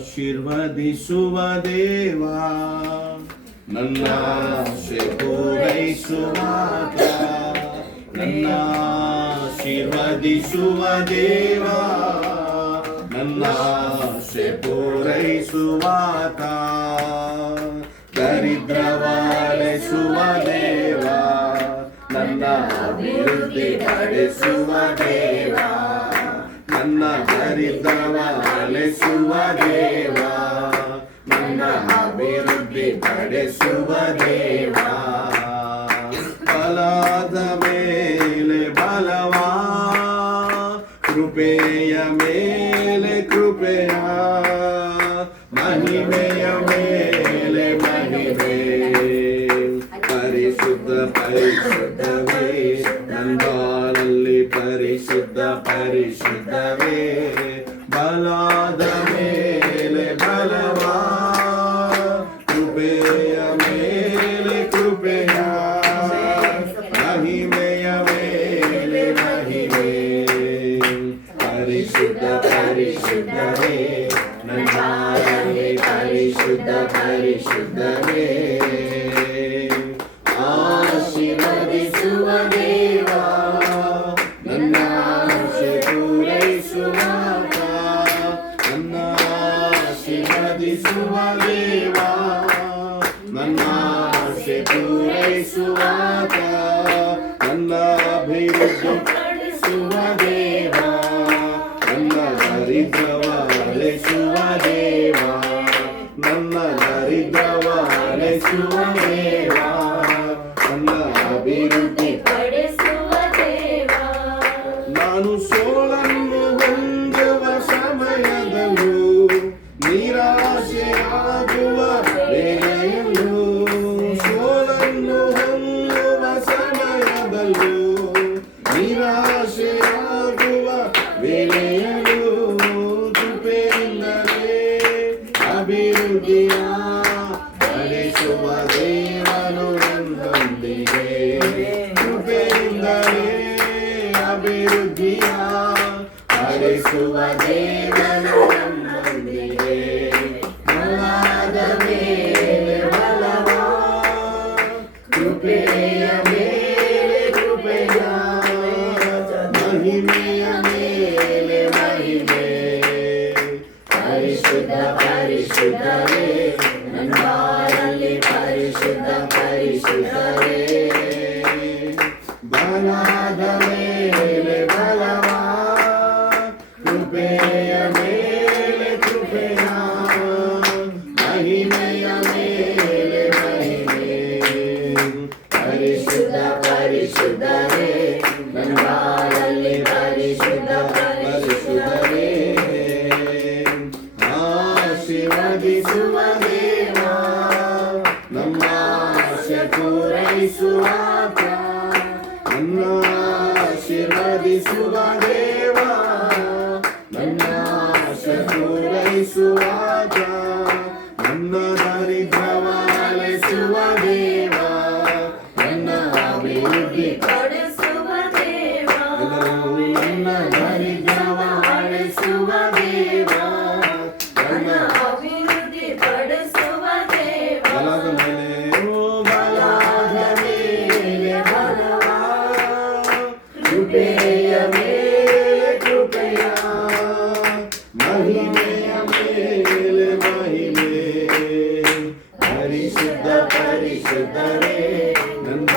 ಆಶೀರ್ವದಿಸುವ ದೇವಾ, ನನ್ನ ಆಸೆ ಪೂರೈಸುವಾತ. ನನ್ನ ಆಶೀರ್ವದಿಸುವ ದೇವಾ, ನನ್ನ ಆಸೆ ಪೂರೈಸುವಾತ. ದರಿದ್ರವಾಳಿಸುವ ದೇವಾ, ನನ್ನ ಅಭಿವೃದ್ಧಿ ಪಡಿಸುವ ದೇವಾ. ನನ್ನ ದರಿದ್ರವಾಳಿಸುವ ದೇವಾ, ನನ್ನ ಅಭಿವೃದ್ಧಿ ಪಡಿಸುವ ದೇವಾ. ಬಲದ ಮೇಲೆ ಬಲವಾ, ಕೃಪೆಯ ಮೇಲೆ ಕೃಪೆಯ, ಮಹಿಮೆಯ ಮೇಲೆ ಮಹಿಮೆ. ಪರಿಶುದ್ಧ ಪರಿಶುದ್ಧವೇ, ನಂದಾನಲ್ಲಿ ಪರಿಶುದ್ಧ ಪರಿಶುದ್ಧವೇ. ಬಲದ ಮೇಲೆ ಬಲವಾ, ಕೃಪೆಯ ಮೇಲೆ ಕೃಪೆಯ, ಮಹಿಮೆಯ ಮೇಲೆ ಮಹಿಮೆ. ಪರಿಶುದ್ಧ ಪರಿಶುದ್ಧವೇ, ನಂದಾನಲ್ಲಿ ಪರಿಶುದ್ಧ ಪರಿಶುದ್ಧವೇ. ಆಶೀರ್ವದಿಸುವ ದೇವಾ, ನನ್ನ ಆಸೆ ಪೂರೈಸುವಾತ. ನನ್ನ ಆಶೀರ್ವದಿಸುವ ದೇವಾ, ನನ್ನ ಆಸೆ ಪೂರೈಸುವಾತ. ನನ್ನ ಅಭಿವೃದ್ಧಿ ಪಡಿಸುವ ದೇವಾ, ನನ್ನ ದರಿದ್ರವಾಳಿಸುವ ದೇವಾ. ನನ್ನ ದರಿದ್ರವಾಳಿಸುವ ದೇವಾ, ನನ್ನ ಅಭಿವೃದ್ಧಿ ಪಡಿಸುವ ದೇವಾ. ನಾನು ಸೋಲನ್ನು ಹೊಂದುವ ಸಮಯದಲ್ಲೂ, ನಿರಾಶೆಯಾಗುವ ವೇಳೆಯಲ್ಲೂ. ಸೋಲನ್ನು ಹೊಂದುವ ಸಮಯದಲ್ಲೂ, ನಿರಾಶೆಯಾಗುವ ವೇಳೆಯಲ್ಲೂ. ಕೃಪೆಯಿಂದಲೇ ಅಭಿವೃದ್ಧಿಯ ಪಡಿಸುವ ದೇವನು ನನ್ನೊಂದಿಗೆ. ಕೃಪೆಯಿಂದಲೇ ಅಭಿವೃದ್ಧಿಯ ಪಡಿಸುವ ದೇವನು ನನ್ನೊಂದಿಗೆ. ಬಲದ ಮೇಲೆ ಬಲವಾ, ಕೃಪೆಯ ಮೇಲೆ ಕೃಪೆಯ, ಮಹಿಮೆಯ ಮೇಲೆ ಮಹಿಮೆ. ಪರಿಶುದ್ಧ ಪರಿಶುದ್ಧವೇ, ನಂದಾನಲ್ಲಿ ಪರಿಶುದ್ಧ ಪರಿಶುದ್ಧವೇ. ಬಲದ ಮೇಲೆ ಬಲವಾ, ಕೃಪೆಯ ಮೇಲೆ ಕೃಪೆಯ, ಮಹಿಮೆಯ ಮೇಲೆ ಮಹಿಮೆ. ಪರಿಶುದ್ಧ ಪರಿಶುದ್ಧವೇ, ನಂದಾನಲ್ಲಿ ಪರಿಶುದ್ಧ ಪರಿಶುದ್ಧವೇ. ಆಶೀರ್ವದಿಸುವ ದೇವಾ, ನಮ್ಮ ಆಸೆ ಪೂರೈಸುವಾತ. ನನ್ನ ಆಶೀರ್ವದಿಸುವ ದೇವಾ, ನನ್ನ ಆಸೆ ಪೂರೈಸುವಾತ. ನನ್ನ ದರಿದ್ರವಾಳಿಸುವ ದೇವಾ, ನನ್ನ ಅಭಿವೃದ್ಧಿ ಪಡಿಸುವ ದೇವಾ. ನನ್ನ ದರಿದ್ರವಾಳಿಸುವ ದೇವಾ, ನನ್ನ ಅಭಿವೃದ್ಧಿ ಪಡಿಸುವ ದೇವಾ. ಬಲದ ಮೇಲೆ ಬಲವಾ, ಕೃಪೆಯ ಮೇಲೆ ಕೃಪೆಯ, ಮಹಿಮೆಯ ಮೇಲೆ ಮಹಿಮೆ. ಪರಿಶುದ್ಧ ಪರಿಶುದ್ಧವೇ, ನನ್ನ